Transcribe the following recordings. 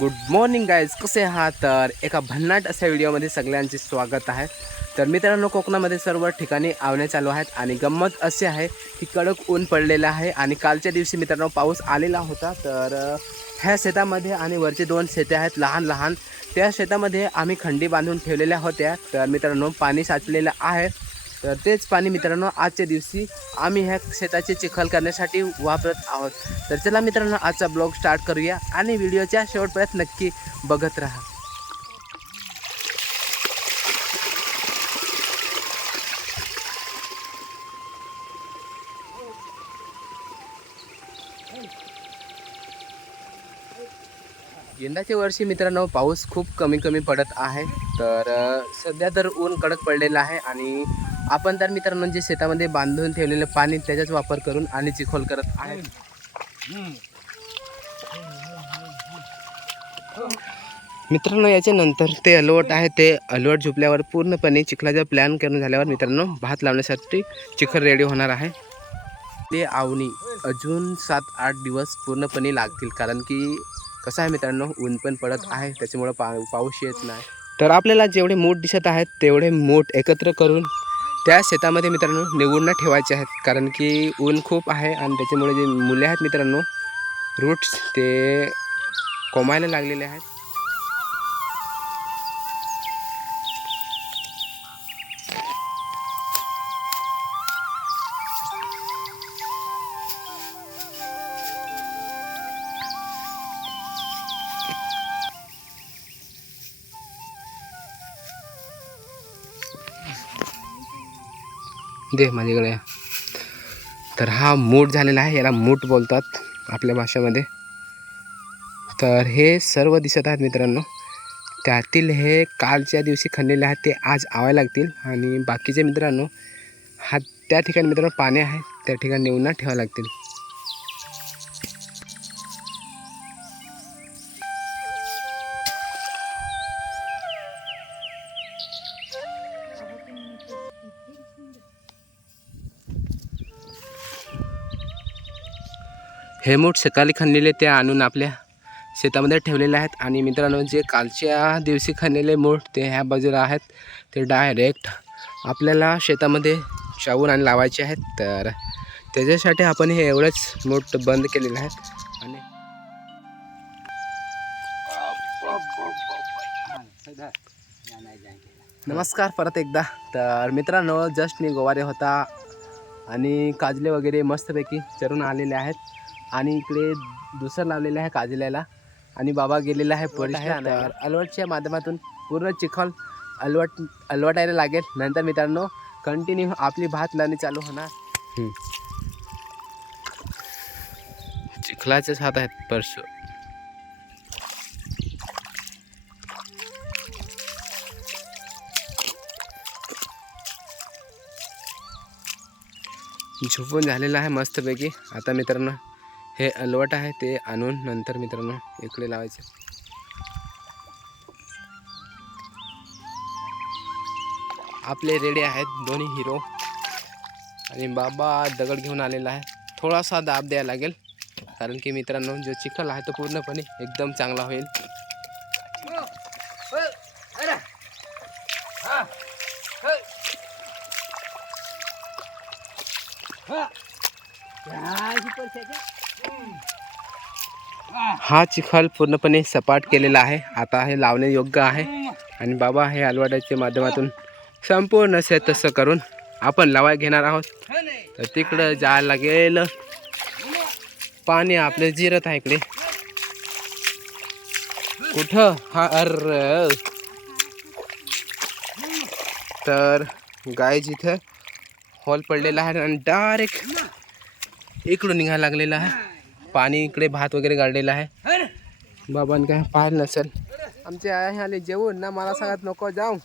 Good morning guys कसे आहात? तर एका भन्नाट अशा व्हिडिओमध्ये सगळ्यांचे स्वागत आहे. तर मित्रांनो कोकणामध्ये सर्व ठिकाणी आवणे चालू आहेत आणि गंमत अशी आहे की कडक ऊन पडलेलं आहे आणि कालच्या दिवशी मित्रांनो पाऊस आलेला होता. तर ह्या शेतामध्ये आणि वरचे दोन शेते आहेत लहान लहान. त्या शेतामध्ये आम्ही खंडी बांधून ठेवलेल्या होत्या. तर मित्रांनो पाणी साचलेलं आहे. तर तेच पाणी मित्रांनो आजच्या दिवशी आम्ही ह्या शेताचे चिखल करण्यासाठी वापरत आहोत. तर चला मित्रांनो आजचा ब्लॉग स्टार्ट करूया आणि व्हिडिओच्या शेवटपर्यंत नक्की बघत राहा. यंदाच्या वर्षी मित्रांनो पाऊस खूप कमी कमी पडत आहे. तर सध्या तर ऊन कडक पडलेलं आहे आणि आपण तर मित्रांनो जे शेतामध्ये बांधून ठेवलेलं पाणी त्याचाच वापर करून आणि चिखोल करत आहे मित्रांनो याच्यानंतर ते अलवट आहे ते अलवट झोपल्यावर पूर्णपणे चिखलाचा प्लॅन करून झाल्यावर मित्रांनो भात लावण्यासाठी चिखल रेडी होणार आहे. ते आवणी अजून सात आठ दिवस पूर्णपणे लागतील कारण की कसं आहे मित्रांनो ऊन पण पडत आहे त्याच्यामुळं पा पाऊस येत नाही. तर आपल्याला जेवढे मोठ दिसत आहेत तेवढे मोठ एकत्र करून त्या शेतामध्ये मित्रांनो निवडणं ठेवायचे आहेत. कारण की ऊन खूप आहे आणि त्याच्यामुळे जे मुले आहेत मित्रांनो रूट्स ते कोमायला लागलेले आहेत. दे माझ्याकडे तर हा मूठ झालेला आहे याला मूठ बोलतात आपल्या भाषेमध्ये. तर हे सर्व दिसत आहेत मित्रांनो. त्यातील हे कालच्या दिवशी खणलेले आहेत ते आज आवायला लागतील. आणि बाकीचे मित्रांनो हा त्या ठिकाणी मित्रांनो पाणी आहे त्या ठिकाणी नेऊन ठेवावं लागतील. हे मूठ सकाळी खणलेले ते आणून आपल्या शेतामध्ये ठेवलेले आहेत. आणि मित्रांनो जे कालच्या दिवशी खणलेले मूठ ते ह्या बाजूला आहेत ते डायरेक्ट आपल्याला शेतामध्ये शावून आणि लावायचे आहेत. तर त्याच्यासाठी आपण हे एवढंच मूठ बंद केलेलं आहे. आणि नमस्कार परत एकदा. तर मित्रांनो जस्ट मी गोवारे होता. आणि काजले वगैरे मस्तपैकी चरून आलेले आहेत. आणि इकडे दुसरं लावलेलं आहे काजल्याला. आणि बाबा गेलेला आहे तर अलवटच्या माध्यमातून पूर्ण चिखल अलवट अलवटायला लागेल. नंतर मित्रांनो कंटिन्यू आपली भात लावणी चालू होणार. चिखलाचेच हात आहेत परसू झोपून झालेलं आहे मस्तपैकी. आता मित्रांनो हे अलवट आहे ते आणून नंतर मित्रांनो इकडे लावायचे. आपले रेडी आहेत दोन्ही हिरो आणि बाबा दगड घेऊन आलेला आहे. थोडासा दाब द्यायला लागेल कारण की मित्रांनो जो चिखल आहे तो पूर्णपणे एकदम चांगला होईल. हा हा चिखल पूर्णपणे सपाट केलेला आहे. आता हे लावणे योग्य आहे. आणि बाबा हे अलवाड्याच्या माध्यमातून संपूर्ण शेत तसं करून आपण लावाय घेणार आहोत. तर तिकडं जायला लागेल पाणी आपले जिरत आहे इकडे. कुठं? हा अर. तर गाय जिथं हॉल पडलेला आहे आणि डायरेक्ट इकडून निघायला लागलेला आहे. पाणी इकडे भात वगैरे गाडलेला आहे. बाबांनी काय पाहिलं नसेल. आमचे आहे आले जेवून ना मला सांगत नको जाऊ.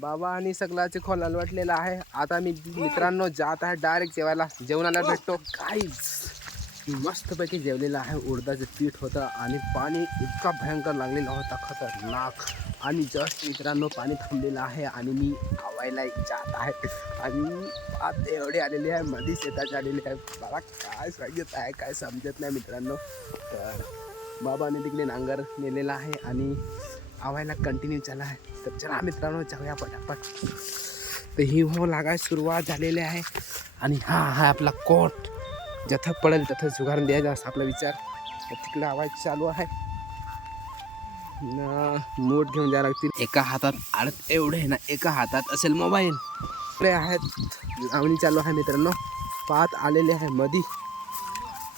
बाबा आणि सगळ्याचे खोल अलवटलेला आहे. आता मी मित्रांनो जात आहे डायरेक्ट जेवायला. जेवणाला भेटतो. काहीच मस्तपैकी जेवलेलं आहे. उडदाचं पीठ होतं आणि पाणी इतका भयंकर लागलेला होता. खतरनाक. आणि जस्ट मित्रांनो पाणी थांबलेलं आहे आणि मी आवायला जात आहे. आणि आत एवढे आलेले आहे मध्ये शेतात आलेले आहे. मला काय सांगत आहे काय समजत नाही मित्रांनो. तर बाबाने तिकडे नांगर नेलेला आहे आणि आवायला कंटिन्यू झाला आहे. तर चला मित्रांनो जाऊया पटापट. तर ही हो लागायला सुरुवात झालेली आहे. आणि हा हा आपला कोट. जथं पडेल तथं झुगारून द्यायचा असा आपला विचार. तर आवाज चालू आहे. मूठ घेऊन जायला लागतील. एका हातात आडत एवढे ना एका हातात असेल मोबाईल. इकडे आहेत. लावणी चालू आहे मित्रांनो. पात आलेले आहे मधी.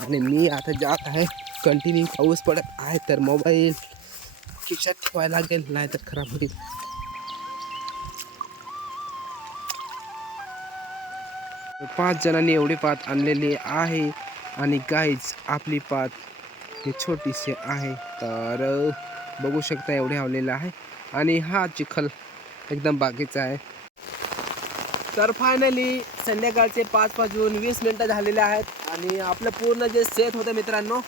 आणि मी आता जात आहे. कंटिन्यू पाऊस पडत आहे तर मोबाईल खिशात ठेवायला लागेल नाही तर खराब होईल पाच जणांनी एवढी पात आणलेली आहे. आणि गाईच आपली पात ही छोटीशी आहे. तर बघू शकता एवढे आवलेला आहे. आणि हा चिखल एकदम बाकीचा आहे. तर फायनली संध्याकाळचे पाच वाजून वीस मिनटं झालेले आहेत. आणि आपलं पूर्ण जे सेट होतं मित्रांनो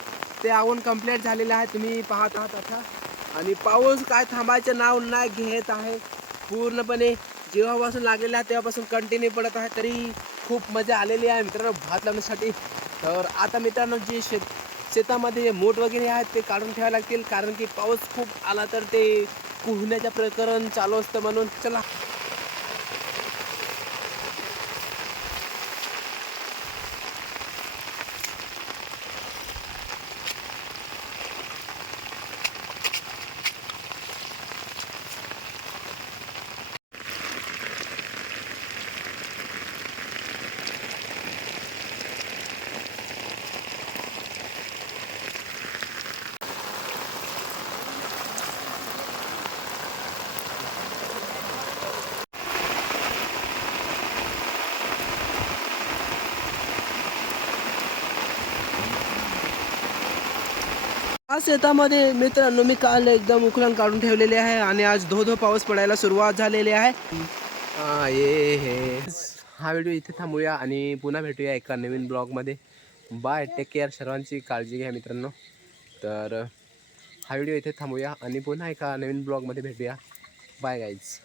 ते आवून कंप्लीट झालेलं आहे. तुम्ही पाहत आहात आता. आणि पाऊस काय थांबायचं नाव नाही घेत आहे. पूर्णपणे जेव्हापासून लागलेला आहे तेव्हापासून कंटिन्यू पडत आहे. तरी खूप मजा आलेली आहे मित्रांनो भात लावण्यासाठी. तर आता मित्रांनो जी शेत शेतामध्ये जे मोठ वगैरे आहेत ते काढून ठेवावे लागतील. कारण की पाऊस खूप आला तर ते कुहण्याचं प्रकरण चालू असतं म्हणून चला. शेतामध्ये मित्रांनो मी काल एकदम उकलन काढून ठेवलेले आहे आणि आज धो धो पाऊस पडायला सुरुवात झालेली आहे. हा, ये हे. हा व्हिडिओ इथे थांबूया आणि पुन्हा भेटूया एका नवीन ब्लॉगमध्ये. बाय टेक केअर सर्वांची काळजी घ्या मित्रांनो. तर हा व्हिडिओ इथे थांबूया आणि पुन्हा एका नवीन ब्लॉगमध्ये भेटूया. Bye guys.